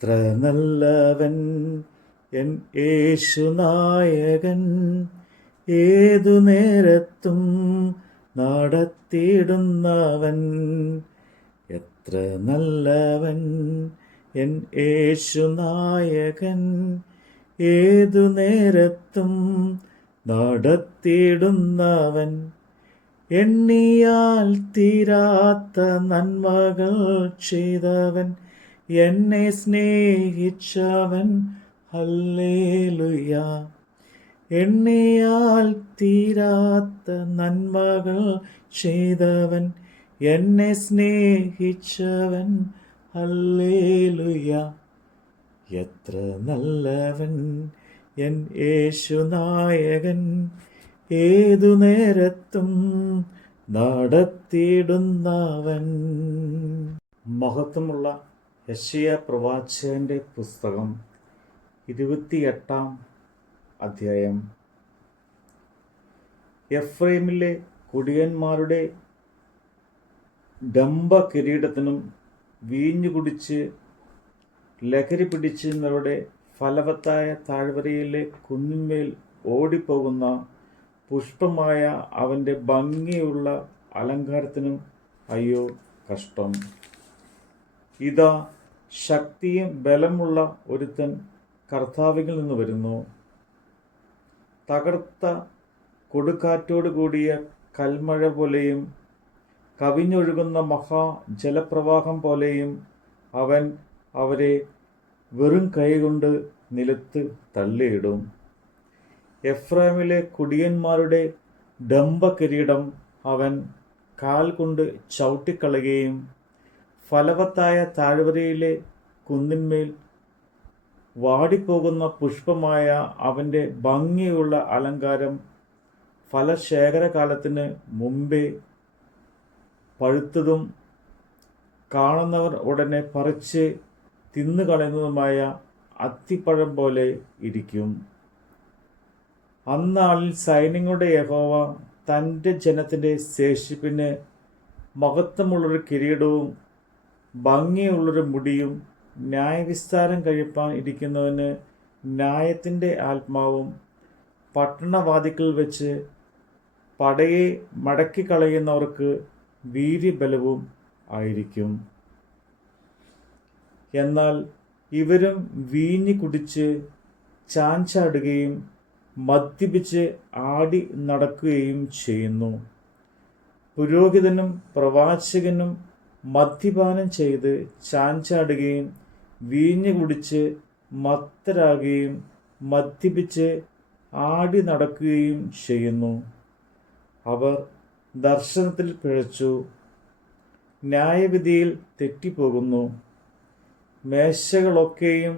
എത്ര നല്ലവൻ എൻ യേശുനായകൻ, ഏതു നേരത്തും നടത്തിയിടുന്നവൻ. എത്ര നല്ലവൻ എൻ യേശുനായകൻ, ഏതു നേരത്തും നടത്തിയിടുന്നവൻ. എണ്ണിയാൽ തീരാത്ത നന്മകൾ ചെയ്തവൻ, എന്നെ സ്നേഹിച്ചവൻ. ഹല്ലേലൂയ. എണ്ണിയാൽ തീരാത്ത നന്മകൾ ചെയ്തവൻ, എന്നെ സ്നേഹിച്ചവൻ. ഹല്ലേലൂയ. എത്ര നല്ലവൻ എൻ യേശുനായകൻ, ഏതു നേരത്തും നടത്തിയിടുന്നവൻ. മഹത്വമുള്ള യെശയ്യാ പ്രവാചകന്റെ പുസ്തകം 28-ാം അധ്യായം. എഫ്രൈമിലെ കുടിയന്മാരുടെ ഡംഭ കിരീടത്തിനും വീഞ്ഞു കുടിച്ച് ലഹരി പിടിച്ചവരുടെ ഫലവത്തായ താഴ്വരയിലെ കുന്നിന്മേൽ ഓടിപ്പോകുന്ന പുഷ്പമായ അവൻ്റെ ഭംഗിയുള്ള അലങ്കാരത്തിനും അയ്യോ കഷ്ടം. ഇതാ, ശക്തിയും ബലമുള്ള ഒരുത്തൻ കർത്താവിൽ നിന്ന് വരുന്നു. തകർത്ത കൊടുക്കാറ്റോട് കൂടിയ കൽമഴ പോലെയും കവിഞ്ഞൊഴുകുന്ന മഹാജലപ്രവാഹം പോലെയും അവൻ അവരെ വെറും കൈകൊണ്ട് നിലത്ത് തള്ളിയിടും. എഫ്രൈമിലെ കുടിയന്മാരുടെ ഡംഭകിരീടം അവൻ കാൽ കൊണ്ട് ചവിട്ടിക്കളയുകയും ഫലവത്തായ താഴ്വരയിലെ കുന്നിന്മേൽ വാടിപ്പോകുന്ന പുഷ്പമായ അവൻ്റെ ഭംഗിയുള്ള അലങ്കാരം ഫലശേഖരകാലത്തിന് മുമ്പേ പഴുത്തതും കാണുന്നവർ ഉടനെ പറിച്ച് തിന്നുകളയുന്നതുമായ അത്തിപ്പഴം പോലെ ഇരിക്കും. അന്നാളിൽ സൈന്യങ്ങളുടെ യഹോവ തൻ്റെ ജനത്തിൻ്റെ ശേഷിപ്പിന് മഹത്വമുള്ളൊരു കിരീടവും ഭംഗിയുള്ളൊരു മുടിയും ന്യായവിസ്താരം കഴിപ്പാൻ ഇരിക്കുന്നവന് ന്യായത്തിൻ്റെ ആത്മാവും പട്ടണവാതിക്കൽ വെച്ച് പടയെ മടക്കിക്കളയുന്നവർക്ക് വീര്യബലവും ആയിരിക്കും. എന്നാൽ ഇവരും വീഞ്ഞു കുടിച്ച് ചാഞ്ചാടുകയും മദ്യപിച്ച് ആടി നടക്കുകയും ചെയ്യുന്നു. പുരോഹിതനും പ്രവാചകനും മദ്യപാനം ചെയ്ത് ചാഞ്ചാടുകയും വീഞ്ഞു കുടിച്ച് മത്തരാകുകയും മദ്യപിച്ച് ആടി നടക്കുകയും ചെയ്യുന്നു. അവർ ദർശനത്തിൽ പിഴച്ചു, ന്യായവിധിയിൽ തെറ്റിപ്പോകുന്നു. മേശകളൊക്കെയും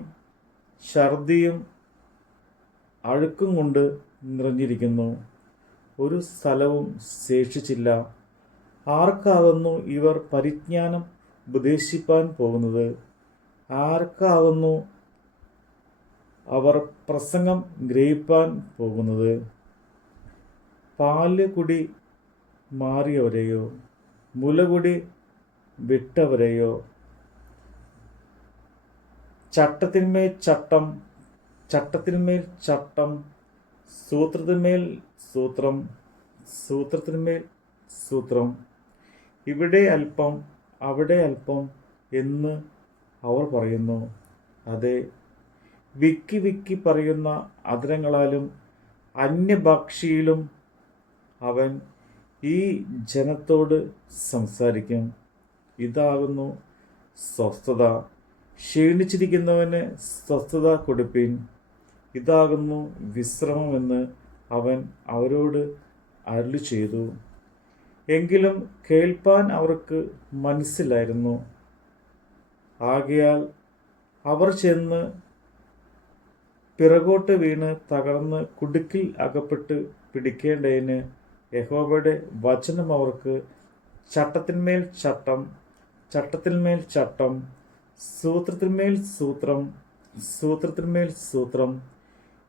ഛർദിയും അഴുക്കും കൊണ്ട് നിറഞ്ഞിരിക്കുന്നു, ഒരു സ്ഥലവും ശേഷിച്ചില്ല. ആർക്കാകുന്നു ഇവർ പരിജ്ഞാനം ഉപദേശിപ്പാൻ പോകുന്നത്? ആർക്കാകുന്നു അവർ പ്രസംഗം ഗ്രഹിപ്പാൻ പോകുന്നത്? പാല് കുടി മാറിയവരെയോ മുലകുടി വിട്ടവരെയോ? ചട്ടത്തിന്മേൽ ചട്ടം, ചട്ടത്തിന്മേൽ ചട്ടം, സൂത്രത്തിന്മേൽ സൂത്രം, സൂത്രത്തിന്മേൽ സൂത്രം, ഇവിടെ അല്പം അവിടെ അല്പം എന്ന് അവർ പറയുന്നു. അതെ, വിക്കി വിക്കി പറയുന്ന അധരങ്ങളാലും അന്യഭാഷയിലും അവൻ ഈ ജനത്തോട് സംസാരിക്കും. ഇതാകുന്നു സ്വസ്ഥത, ക്ഷീണിച്ചിരിക്കുന്നവന് സ്വസ്ഥത കൊടുപ്പിൻ. ഇതാകുന്നു വിശ്രമമെന്ന് അവൻ അവരോട് അരുളി ചെയ്തു. എങ്കിലും കേൾപ്പാൻ അവർക്ക് മനസ്സിലായിരുന്നു. ആകയാൽ അവർ ചെന്ന് പിറകോട്ട് വീണ് തകർന്ന് കുടുക്കിൽ അകപ്പെട്ട് പിടിക്കേണ്ടതിന് യഹോവയുടെ വചനം അവർക്ക് ചട്ടത്തിന്മേൽ ചട്ടം, ചട്ടത്തിന്മേൽ ചട്ടം, സൂത്രത്തിന്മേൽ സൂത്രം, സൂത്രത്തിന്മേൽ സൂത്രം,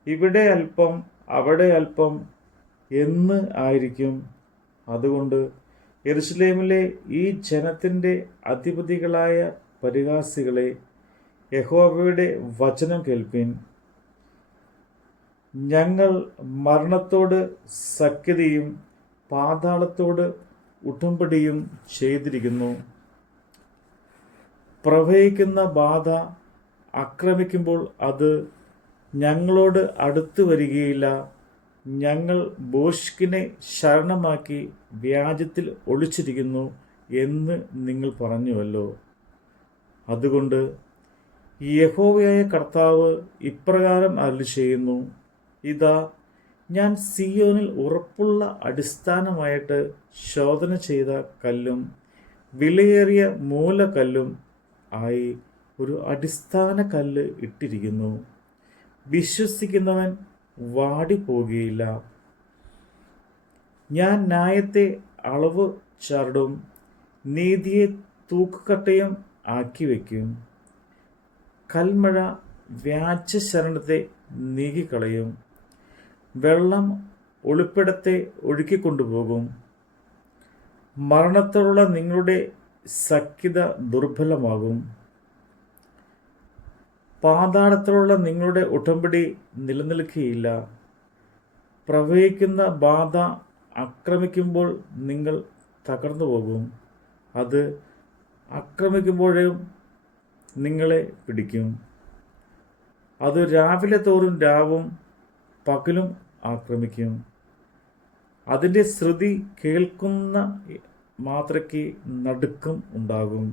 ഇവിടെ അല്പം അവിടെ അല്പം എന്ന് ആയിരിക്കും. അതുകൊണ്ട് യെരൂശലേമിലെ ഈ ജനത്തിൻ്റെ അധിപതികളായ പരിഹാസികളെ, യഹോവയുടെ വചനം കേൾപ്പിൻ. ഞങ്ങൾ മരണത്തോട് സഖ്യതയും പാതാളത്തോട് ഉടമ്പടിയും ചെയ്തിരിക്കുന്നു. പ്രവഹിക്കുന്ന ബാധ ആക്രമിക്കുമ്പോൾ അത് ഞങ്ങളോട് അടുത്ത് വരികയില്ല. ഞങ്ങൾ ബോഷ്കിനെ ശരണമാക്കി വ്യാജത്തിൽ ഒളിച്ചിരിക്കുന്നു എന്ന് നിങ്ങൾ പറഞ്ഞുവല്ലോ. അതുകൊണ്ട് യഹോവയായ കർത്താവ് ഇപ്രകാരം അരുളിച്ചെയ്യുന്നു: ഇതാ, ഞാൻ സിയോനിൽ ഉറപ്പുള്ള അടിസ്ഥാനമായിട്ട് ശോധന ചെയ്ത കല്ലും വിലയേറിയ മൂലക്കല്ലും ആയി ഒരു അടിസ്ഥാന കല്ല് ഇട്ടിരിക്കുന്നു. വിശ്വസിക്കുന്നവൻ വാടിപ്പോകുകയില്ല. ഞാൻ ന്യായത്തെ അളവ് ചരടും നീതിയെ തൂക്കുകട്ടയും ആക്കി വയ്ക്കും. കൽമഴ വ്യാജശരണത്തെ നീക്കിക്കളയും. വെള്ളം ഒളിപ്പിടത്തെ ഒഴുക്കിക്കൊണ്ടുപോകും. മരണത്തോടുള്ള നിങ്ങളുടെ സഖ്യത ദുർബലമാകും. പാതാളത്തോടുള്ള നിങ്ങളുടെ ഉടമ്പടി നിലനിൽക്കുകയില്ല. പ്രവഹിക്കുന്ന ബാധ ആക്രമിക്കുമ്പോൾ നിങ്ങൾ തകർന്നു പോകും. അത് ആക്രമിക്കുമ്പോഴും നിങ്ങളെ പിടിക്കും. അത് രാവിലെ തോറും രാവും പകലും ആക്രമിക്കും. അതിൻ്റെ ശ്രുതി കേൾക്കുന്ന മാത്രയ്ക്ക് നടുക്കം ഉണ്ടാകും.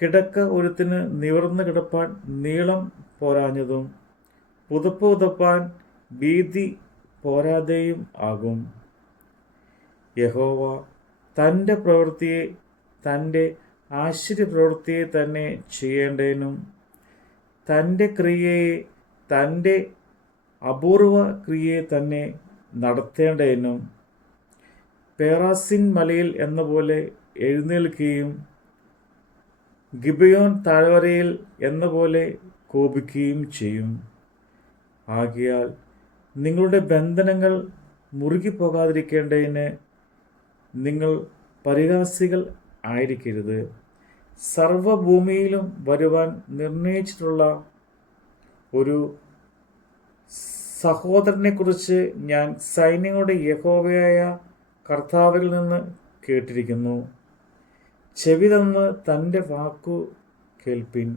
കിടക്ക ഒരുത്തിന് നിവർന്ന് കിടപ്പാൻ നീളം പോരാഞ്ഞതും പുതപ്പ് പുതപ്പാൻ വീതി പോരാതെയും ആകും. യഹോവ തൻ്റെ പ്രവൃത്തിയെ, തൻ്റെ ആശ്ചര്യപ്രവൃത്തിയെ തന്നെ ചെയ്യേണ്ടതിനും തൻ്റെ ക്രിയയെ, തൻ്റെ അപൂർവ ക്രിയയെ തന്നെ നടത്തേണ്ടതിനും പേറാസിൻ മലയിൽ എന്ന പോലെ എഴുന്നേൽക്കുകയും ഗിബയോൻ താഴ്വരയിൽ എന്ന പോലെ കോപിക്കുകയും ചെയ്യും. ആകയാൽ നിങ്ങളുടെ ബന്ധനങ്ങൾ മുറുകിപ്പോകാതിരിക്കേണ്ടതിന് നിങ്ങൾ പരിഹാസികൾ ആയിരിക്കരുത്. സർവഭൂമിയിലും വരുവാൻ നിർണയിച്ചിട്ടുള്ള ഒരു സഹോദരനെക്കുറിച്ച് ഞാൻ സൈന്യങ്ങളുടെ യഹോവയായ കർത്താവിൽ നിന്ന് കേട്ടിരിക്കുന്നു. ചെവി തന്ന് തൻ്റെ വാക്കു കേൾപ്പിൻ.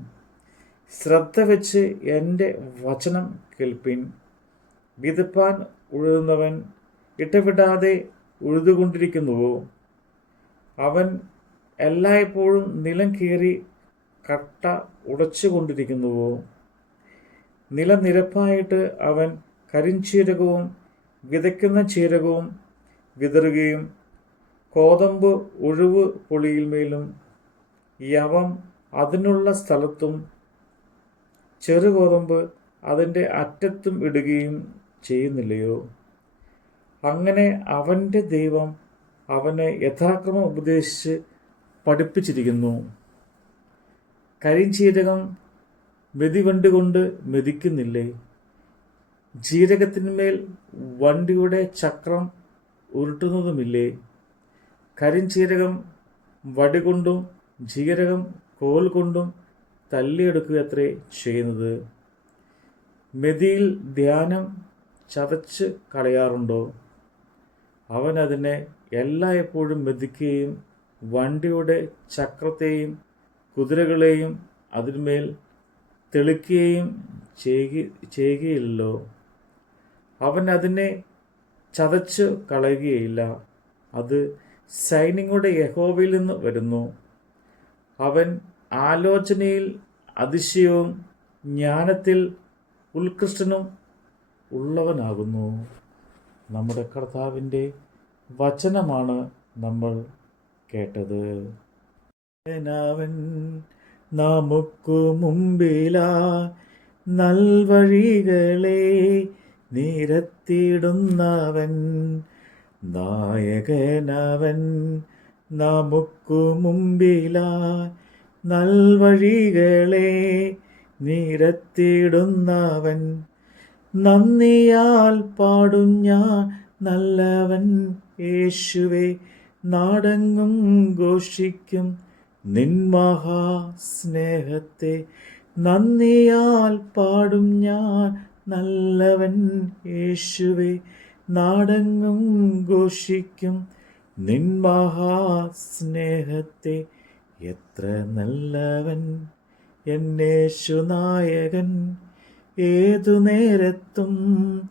ശ്രദ്ധ വെച്ച് എൻ്റെ വചനം കേൾപ്പിൻ. വിതപ്പാൻ ഉഴുതുന്നവൻ ഇടവിടാതെ ഉഴുതുകൊണ്ടിരിക്കുന്നുവോ? അവൻ എല്ലായ്പ്പോഴും നിലം കീറി കട്ട ഉടച്ചുകൊണ്ടിരിക്കുന്നുവോ? നിലനിരപ്പായിട്ട് അവൻ കരിഞ്ചീരകവും വിതയ്ക്കുന്ന ചീരകവും വിതറുകയും കോതമ്പ് ഒഴിവ് പൊളിയിന്മേലും യവം അതിനുള്ള സ്ഥലത്തും ചെറുകോതമ്പ് അതിൻ്റെ അറ്റത്തും ഇടുകയും ചെയ്യുന്നില്ലയോ? അങ്ങനെ അവൻ്റെ ദൈവം അവനെ യഥാക്രമം ഉപദേശിച്ച് പഠിപ്പിച്ചിരിക്കുന്നു. കരിഞ്ചീരകം മെതിവണ്ടി കൊണ്ട് മെതിക്കുന്നില്ലേ? ജീരകത്തിന്മേൽ വണ്ടിയുടെ ചക്രം ഉരുട്ടുന്നതുമില്ലേ? കരിഞ്ചീരകം വടികൊണ്ടും ജീരകം കോൽ കൊണ്ടും തല്ലിയെടുക്കുകയത്രേ ചെയ്യുന്നത്. മെതിയിൽ ധ്യാനം ചതച്ച് കളയാറുണ്ടോ? അവൻ അതിനെ എല്ലായ്പ്പോഴും മെതിക്കുകയും വണ്ടിയുടെ ചക്രത്തെയും കുതിരകളെയും അതിന്മേൽ തെളിക്കുകയും ചെയ്യുകയില്ലല്ലോ. അവൻ അതിനെ ചതച്ച് കളയുകയില്ല. അത് സൈന്യങ്ങളുടെ യഹോവയിൽ നിന്ന് വരുന്നു. അവൻ ആലോചനയിൽ അതിശയവും ജ്ഞാനത്തിൽ ഉത്കൃഷ്ടനും ഉള്ളവനാകുന്നു. നമ്മുടെ കർത്താവിൻ്റെ വചനമാണ് നമ്മൾ കേട്ടത്. അവൻ നമുക്കു മുമ്പിലാ നൽവഴികളെ നിരത്തിയിടുന്നവൻ, നായകനവൻ നമുക്കു മുമ്പിലാ നൽവഴികളെ നിരത്തിയിടുന്നവൻ. നന്ദിയാൽ പാടും ഞാൻ നല്ലവൻ യേശുവേ, നാടെങ്ങും ഘോഷിക്കും നിൻ മഹാസ്നേഹത്തെ നന്ദിയാൽ പാടും ഞാൻ. നല്ലവൻ യേശുവേ, നാടെങ്ങും ഘോഷിക്കും നിൻ മഹാസ്നേഹത്തെ. എത്ര നല്ലവൻ എന്നേശുനായകൻ, ഏതു നേരത്തും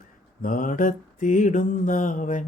നടത്തിയിടുന്നവൻ.